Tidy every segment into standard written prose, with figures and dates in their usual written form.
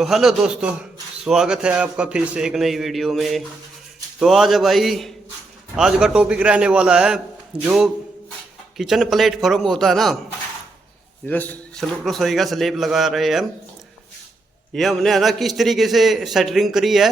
तो हेलो दोस्तों, स्वागत है आपका फिर से एक नई वीडियो में। तो आज आज का टॉपिक रहने वाला है जो किचन प्लेटफॉर्म होता है ना, जिसे रसोई का स्लैब लगा रहे हैं हम। ये हमने है ना किस तरीके से सेटरिंग करी है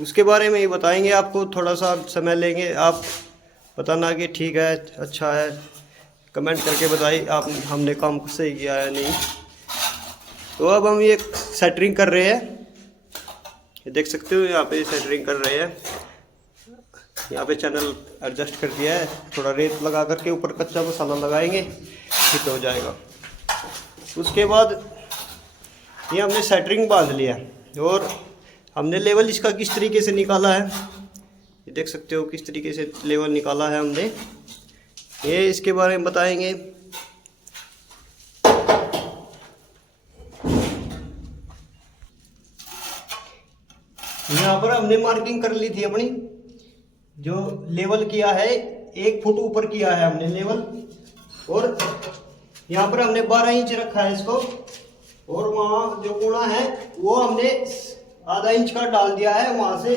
उसके बारे में ही बताएंगे आपको। थोड़ा सा समय लेंगे, आप बताना कि ठीक है, अच्छा है, कमेंट करके बताइए आप हमने काम सही किया है नहीं। तो अब हम ये सेटरिंग कर रहे हैं, ये देख सकते हो यहाँ पे सेटरिंग कर रहे हैं। यहाँ पे चैनल एडजस्ट कर दिया है, थोड़ा रेत लगा करके ऊपर कच्चा मसाला लगाएंगे, फिट हो जाएगा। उसके बाद ये हमने सेटरिंग बांध लिया और हमने लेवल इसका किस तरीके से निकाला है, ये देख सकते हो किस तरीके से लेवल निकाला है हमने, ये इसके बारे में बताएंगे। यहाँ पर हमने मार्किंग कर ली थी अपनी, जो लेवल किया है 1 फुट ऊपर किया है हमने लेवल, और यहाँ पर हमने 12 इंच रखा है इसको, और वहाँ जो कोना है वो हमने आधा इंच का डाल दिया है, वहाँ से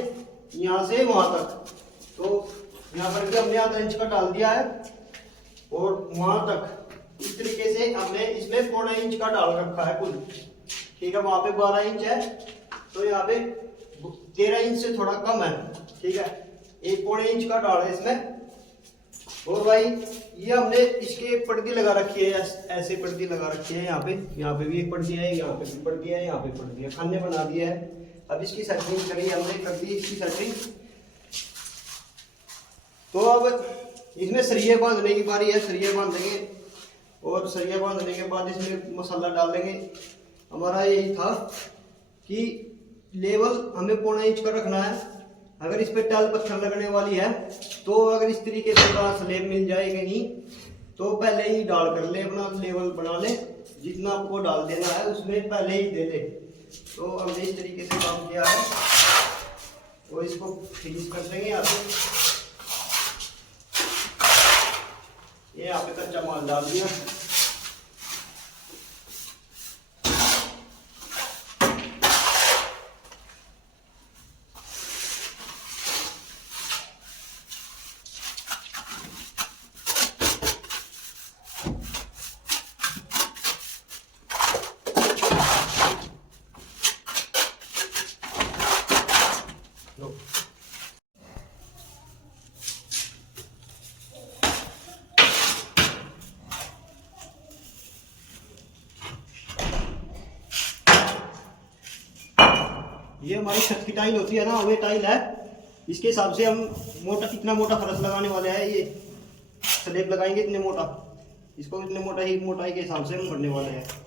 यहाँ से वहाँ तक। तो यहाँ पर भी हमने आधा इंच का डाल दिया है और वहाँ तक इस तरीके से हमने इसमें 1.25 इंच का डाल रखा है कुल, ठीक है। वहाँ पे 12 इंच है तो यहाँ पे 13 इंच से थोड़ा कम है, ठीक है। 1.25 इंच का डाल है इसमें। और भाई ये हमने इसके पर्दी लगा रखी है, ऐसे पर्दी लगा रखी है। यहाँ पे भी एक पर्दी है, यहाँ पे भी पर्दी है, यहाँ पे पर्दी है, खाने बना दिया है। अब इसकी सेटिंग करी हमने, कर दी इसकी सेटिंग। तो अब इसमें सरिये बांधने की बारी है, सरिये बांधेंगे और सरिया बांधने के बाद इसमें मसाला डाल देंगे। हमारा यही था कि लेवल हमें 1.25 इंच का रखना है। अगर इस पे टाइल पत्थर लगने वाली है तो अगर इस तरीके से स्लैब मिल जाए कहीं तो पहले ही डाल कर ले, अपना लेवल बना ले, जितना आपको डाल देना है उसमें पहले ही दे ले। तो हमने इस तरीके से काम किया है और इसको फिनिश कर देंगे। यहाँ पे कच्चा माल डाल दिया। ये हमारी छत की टाइल होती है ना, वो टाइल है, इसके हिसाब से हम मोटा कितना मोटा फर्श लगाने वाले हैं, ये स्लैब लगाएंगे इतने मोटा, इसको इतने मोटाई के हिसाब से हम भरने वाले हैं।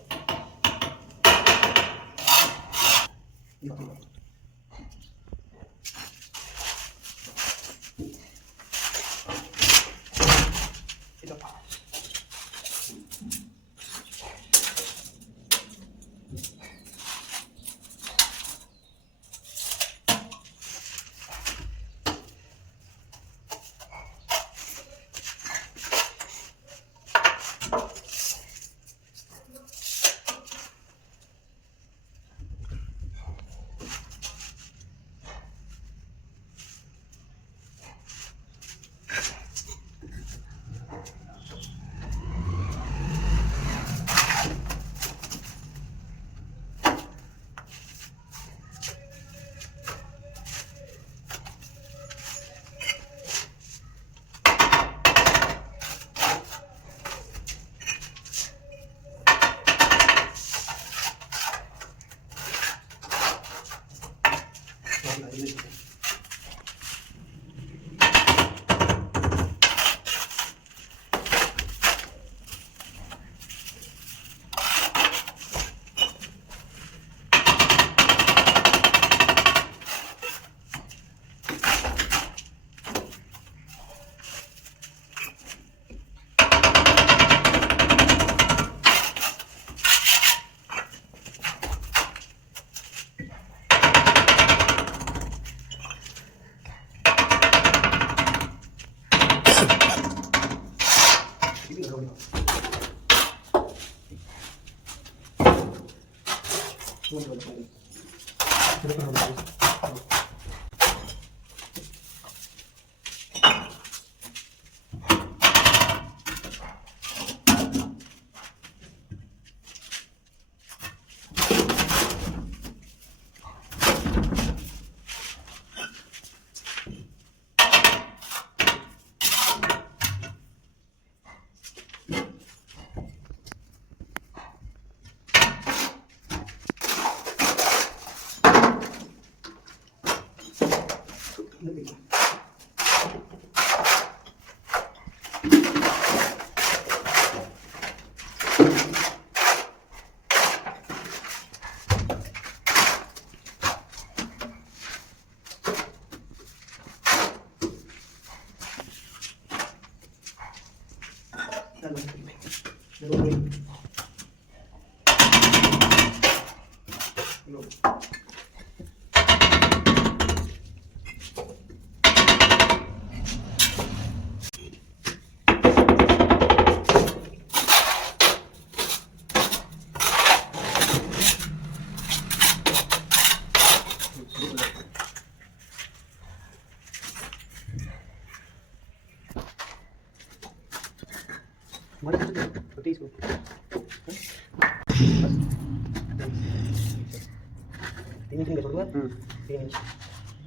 तीन इंच का छोड़ दूंगा।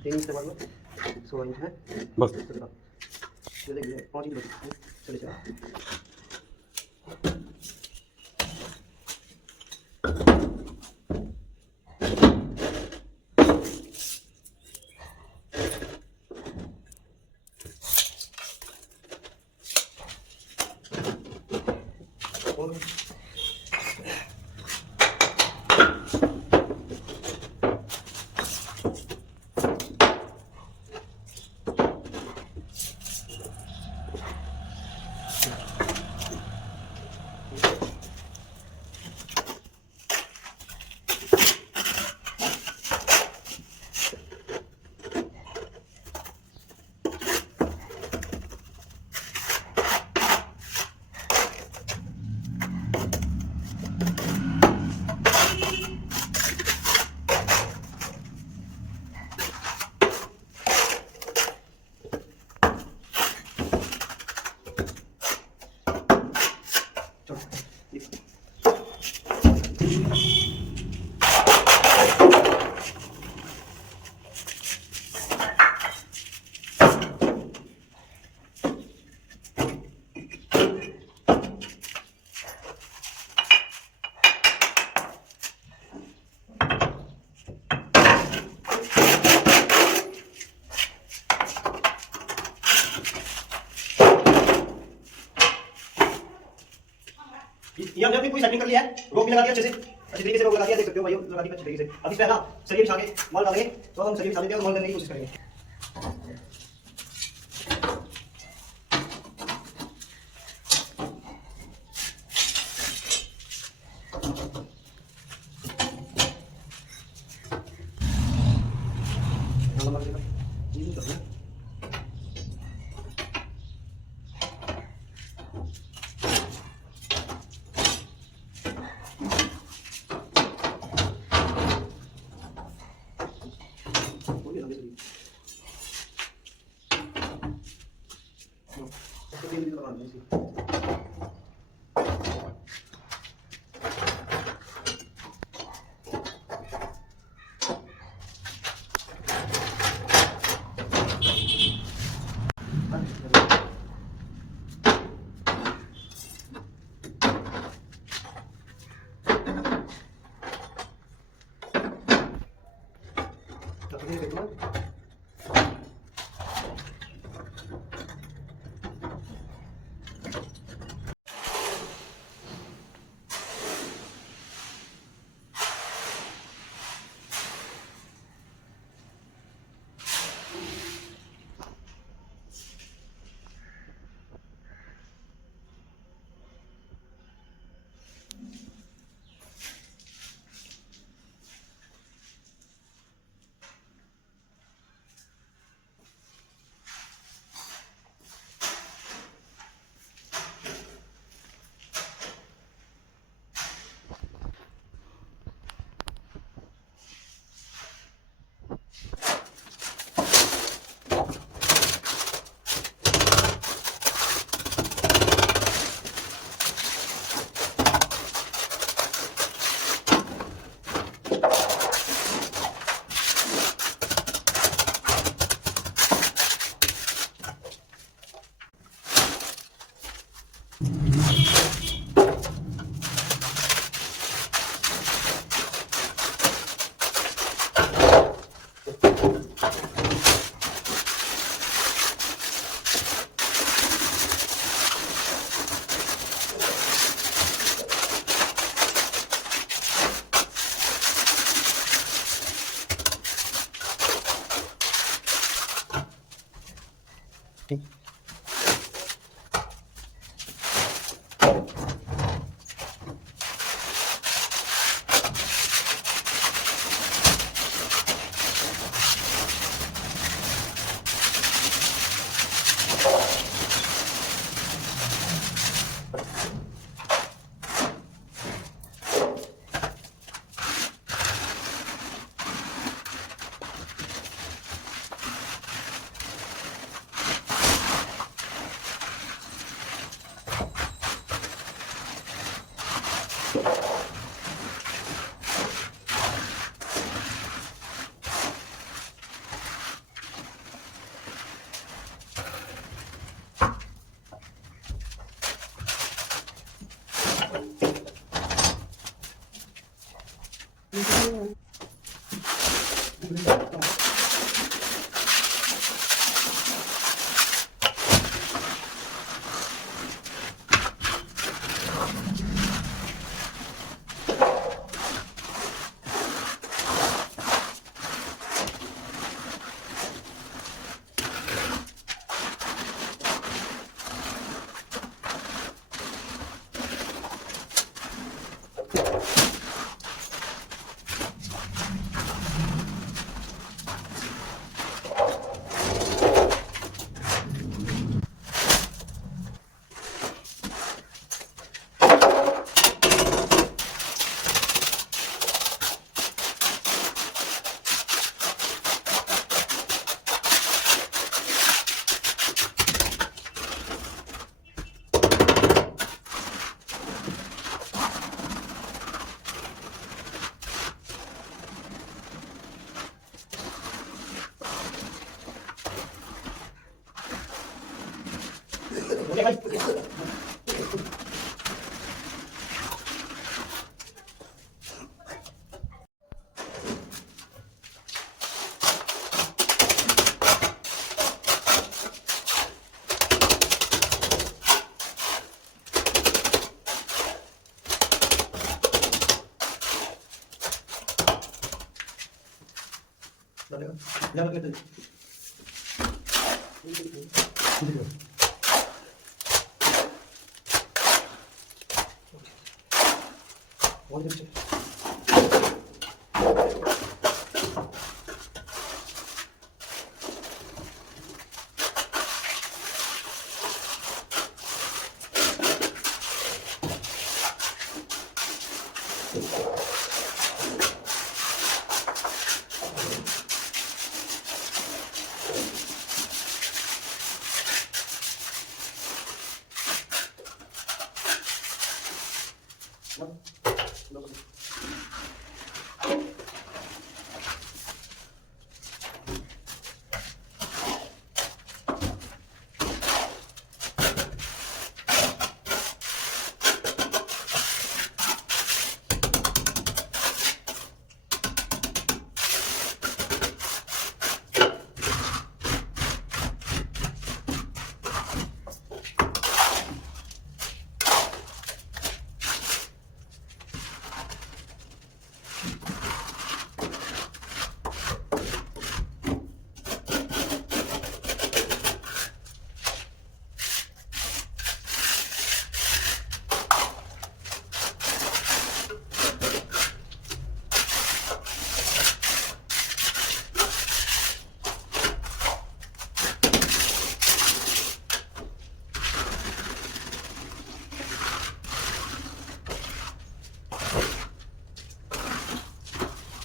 3 इंच से बाद 16 इंच है बस। ये देखिए 5 इंच बचे चले चला। ये हमने अपनी पूरी सेटिंग कर लिया है, रोक भी लगा दिया अच्छे से, अच्छी तरीके से रोक लगा दिया, देख सकते हो भाई, लगा दी अच्छी तरीके से। अब इस पे ना सरिये बिछा के माल डालेंगे, तो हम सरिये बिछा देते हैं और माल करने की कोशिश करेंगे।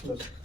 बस